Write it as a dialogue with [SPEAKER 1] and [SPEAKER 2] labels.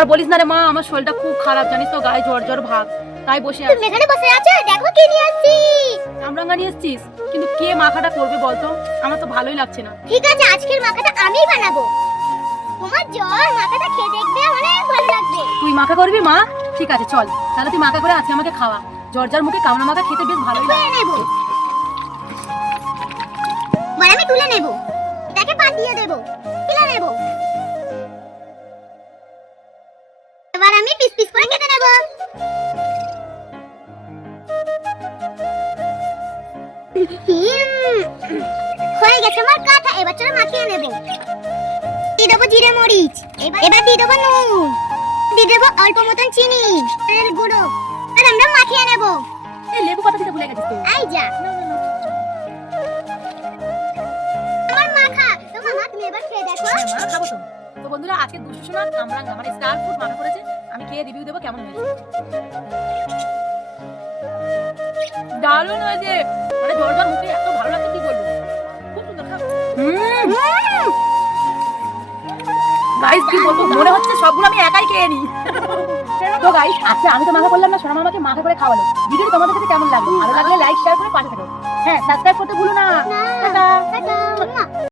[SPEAKER 1] আর বলিস না রে মা আমার শরীরটা খুব খারাপ জানিস তো গায়ে জ্বর জ্বর ভাব। তাই বসে আছি।
[SPEAKER 2] তুমি এখানে বসে আছো? দেখো কি নিয়ে আসছি।
[SPEAKER 1] কামরাঙ্গা নিয়ে এসছিস? কিন্তু কে মাখাটা করবে বলতো? আমার তো ভালোই লাগছে না।
[SPEAKER 2] ঠিক আছে আজকের মাখাটা আমিই বানাবো। তোমার জ্বর মাখাটা খেয়ে দেখবে অনেক ভালো লাগবে।
[SPEAKER 1] তুই মাখা করবি মা? ঠিক আছে চল। তাহলে তুই মাখা করে আজকে আমাকে খাওয়া। জ্বর জ্বর মুখে কামড়া মাখা খেতে বেশ ভালোই লাগে।
[SPEAKER 2] নেব। মানে আমি তুলে নেব। এটাকে দিয়ে দেব। তুলে নেব। পিস পিস করে কেটে নেব। হয়ে গেছে আমার কাটা এবার চলো মাখিয়ে নেব। দিয়ে দেবো জিরে মরিচ এবার দিয়ে দেবো নুন দিয়ে দেবো অল্প মতন চিনি আর গুঁড়ো আর আমরা মাখিয়ে নেব।
[SPEAKER 1] লেবু পাতা দিতে ভুলে গেছিস তুই।
[SPEAKER 2] আই যা। আমার মাখা তো মামা তুমি এবার খেয়ে দেখো।
[SPEAKER 1] হ্যাঁ, মা খাব তো। বন্ধুরা আজকে দুশো সোনার কামরাঙ্গা মানে স্টার ফুড মাখা করেছে। আমি খেয়ে রিভিউ দেবো কেমন হয়েছে? দারুণ হয়েছে! মানে মুখে এত ভালো লাগছে কি বলব? খুব সুন্দর গাইস কি বলব মনে হচ্ছে সবগুলো আমি একাই খেয়ে নিই। তো গাইস আচ্ছা আমি তো করলাম না সোনা মামাকে মাখা করে খাওয়ালো। ভিডিওটি তোমাদের কাছে কেমন লাগল? ভালো লাগলে লাইক শেয়ার করে পাশে থাকো। হ্যাঁ সাবস্ক্রাইব করতে ভুলো না।